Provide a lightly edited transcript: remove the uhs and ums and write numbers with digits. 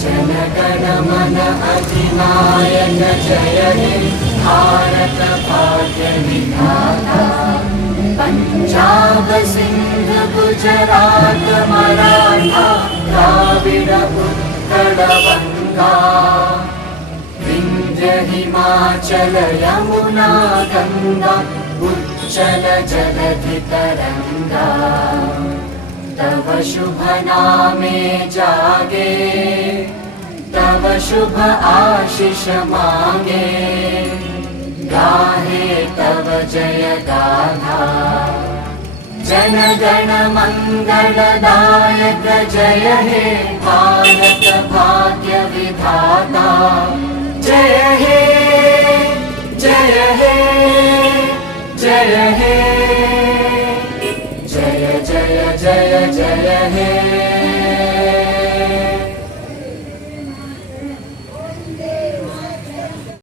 जनगण मन अधिनायक जय हे भारत भाग्य विधाता। पंजाब सिंध गुजरात मराठा द्राविड उत्कल बंगा। विंध्य हिमाचल यमुना गंगा उच्चल जलधि तरंगा। तव शुभ नामे जागे तव शुभ आशीष मांगे। गाहे तव जय गाथा जन गण मंगलदायक जय हे भारत भाग्य विधाता।